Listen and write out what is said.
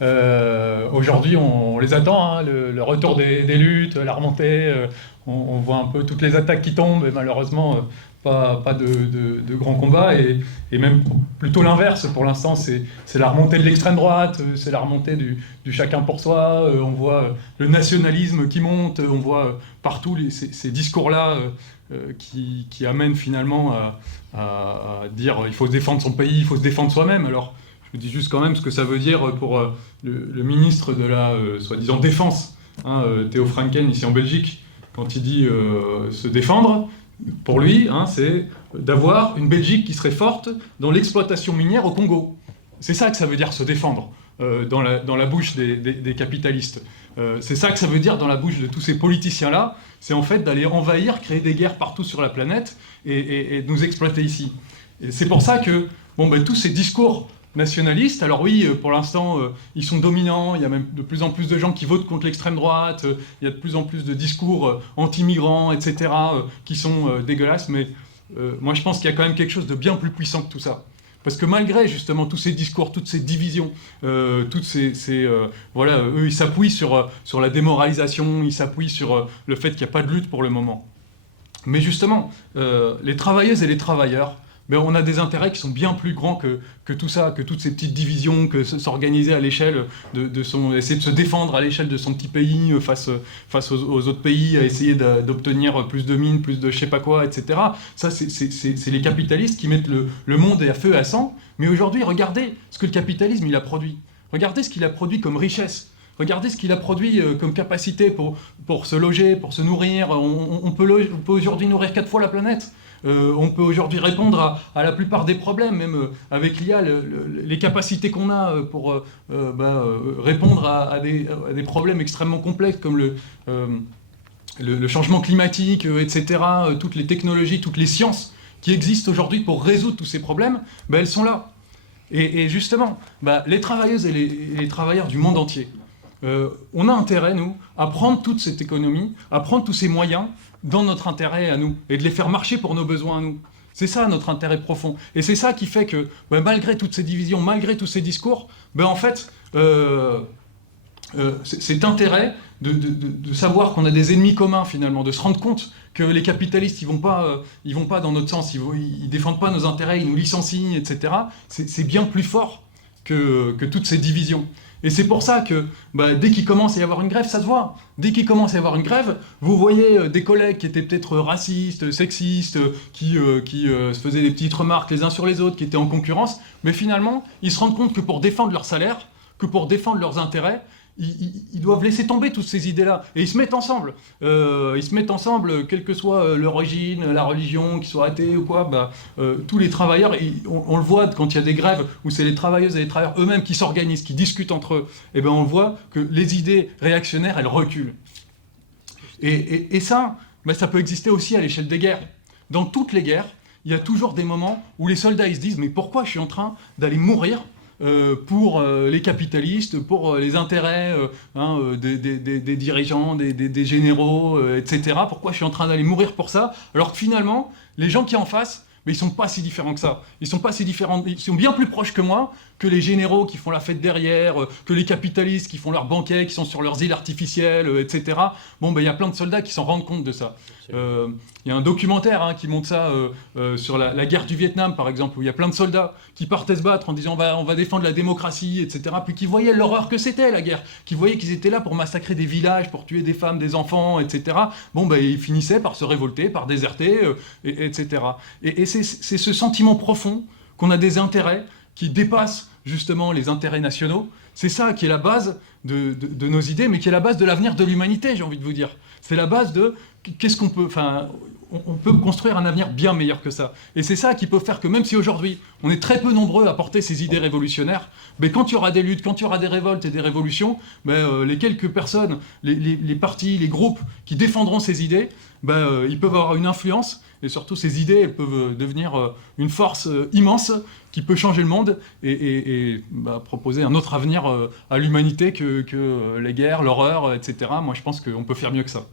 Aujourd'hui, on les attend, hein, le retour des luttes, la remontée. On voit un peu toutes les attaques qui tombent, et malheureusement, pas de grands combats. Et même plutôt l'inverse, pour l'instant, c'est la remontée de l'extrême droite, c'est la remontée du chacun pour soi. On voit le nationalisme qui monte, on voit partout ces discours-là qui amènent finalement à dire il faut se défendre son pays, il faut se défendre soi-même. Alors, je dis juste quand même ce que ça veut dire pour le ministre de la soi-disant défense, hein, Theo Franken, ici en Belgique, quand il dit se défendre, pour lui, hein, c'est d'avoir une Belgique qui serait forte dans l'exploitation minière au Congo. C'est ça que ça veut dire se défendre dans la bouche des capitalistes. C'est ça que ça veut dire dans la bouche de tous ces politiciens-là, c'est en fait d'aller envahir, créer des guerres partout sur la planète et de nous exploiter ici. Et c'est pour ça que tous ces discours nationalistes, alors oui, pour l'instant, ils sont dominants, il y a même de plus en plus de gens qui votent contre l'extrême droite, il y a de plus en plus de discours anti-migrants, etc., qui sont dégueulasses, mais moi je pense qu'il y a quand même quelque chose de bien plus puissant que tout ça. Parce que malgré justement tous ces discours, toutes ces divisions, voilà, eux ils s'appuient sur la démoralisation, ils s'appuient sur le fait qu'il n'y a pas de lutte pour le moment. Mais justement, les travailleuses et les travailleurs, on a des intérêts qui sont bien plus grands que tout ça, que toutes ces petites divisions, que s'organiser à l'échelle essayer de se défendre à l'échelle de son petit pays face aux autres pays, à essayer d'obtenir plus de mines, plus de je sais pas quoi, etc. Ça, c'est les capitalistes qui mettent le monde à feu et à sang. Mais aujourd'hui, regardez ce que le capitalisme il a produit. Regardez ce qu'il a produit comme richesse. Regardez ce qu'il a produit comme capacité pour se loger, pour se nourrir. On peut aujourd'hui nourrir 4 fois la planète. On peut aujourd'hui répondre à la plupart des problèmes, même avec l'IA, les capacités qu'on a pour répondre à des problèmes extrêmement complexes comme le changement climatique, etc., toutes les technologies, toutes les sciences qui existent aujourd'hui pour résoudre tous ces problèmes, elles sont là. Et justement, les travailleuses et les travailleurs du monde entier, on a intérêt, nous, à prendre toute cette économie, à prendre tous ces moyens dans notre intérêt à nous, et de les faire marcher pour nos besoins à nous. C'est ça notre intérêt profond. Et c'est ça qui fait que, malgré toutes ces divisions, malgré tous ces discours, en fait, cet intérêt de savoir qu'on a des ennemis communs, finalement, de se rendre compte que les capitalistes, ils vont pas dans notre sens, ils défendent pas nos intérêts, ils nous licencient, etc., c'est bien plus fort que toutes ces divisions. Et c'est pour ça que dès qu'il commence à y avoir une grève, ça se voit. Dès qu'il commence à y avoir une grève, vous voyez des collègues qui étaient peut-être racistes, sexistes, qui se faisaient des petites remarques les uns sur les autres, qui étaient en concurrence, mais finalement, ils se rendent compte que pour défendre leur salaire, que pour défendre leurs intérêts, ils doivent laisser tomber toutes ces idées-là. Et ils se mettent ensemble. Quelle que soit l'origine, la religion, qu'ils soient athées ou quoi, tous les travailleurs, on le voit quand il y a des grèves où c'est les travailleuses et les travailleurs eux-mêmes qui s'organisent, qui discutent entre eux, et on voit que les idées réactionnaires, elles reculent. Et ça, ça peut exister aussi à l'échelle des guerres. Dans toutes les guerres, il y a toujours des moments où les soldats ils se disent « Mais pourquoi je suis en train d'aller mourir ?» pour les capitalistes, pour les intérêts des dirigeants, des généraux, etc. Pourquoi je suis en train d'aller mourir pour ça, alors que finalement, les gens qui en face, ils sont pas si différents que ça. Ils sont pas si différents, ils sont bien plus proches que moi, que les généraux qui font la fête derrière, que les capitalistes qui font leurs banquets, qui sont sur leurs îles artificielles, etc. Il y a plein de soldats qui s'en rendent compte de ça. Il y a un documentaire qui montre ça sur la guerre du Vietnam, par exemple, où il y a plein de soldats qui partaient se battre en disant on va défendre la démocratie, etc. Puis qui voyaient l'horreur que c'était, la guerre, qui voyaient qu'ils étaient là pour massacrer des villages, pour tuer des femmes, des enfants, etc. Ils finissaient par se révolter, par déserter, etc. Et c'est ce sentiment profond qu'on a des intérêts qui dépassent justement les intérêts nationaux. C'est ça qui est la base de nos idées, mais qui est la base de l'avenir de l'humanité, j'ai envie de vous dire. C'est la base de qu'est-ce qu'on peut... on peut construire un avenir bien meilleur que ça. Et c'est ça qui peut faire que même si aujourd'hui, on est très peu nombreux à porter ces idées révolutionnaires, quand il y aura des luttes, quand il y aura des révoltes et des révolutions, les quelques personnes, les partis, les groupes qui défendront ces idées, ils peuvent avoir une influence, et surtout ces idées, elles peuvent devenir une force immense qui peut changer le monde et proposer un autre avenir à l'humanité que les guerres, l'horreur, etc. Moi, je pense qu'on peut faire mieux que ça.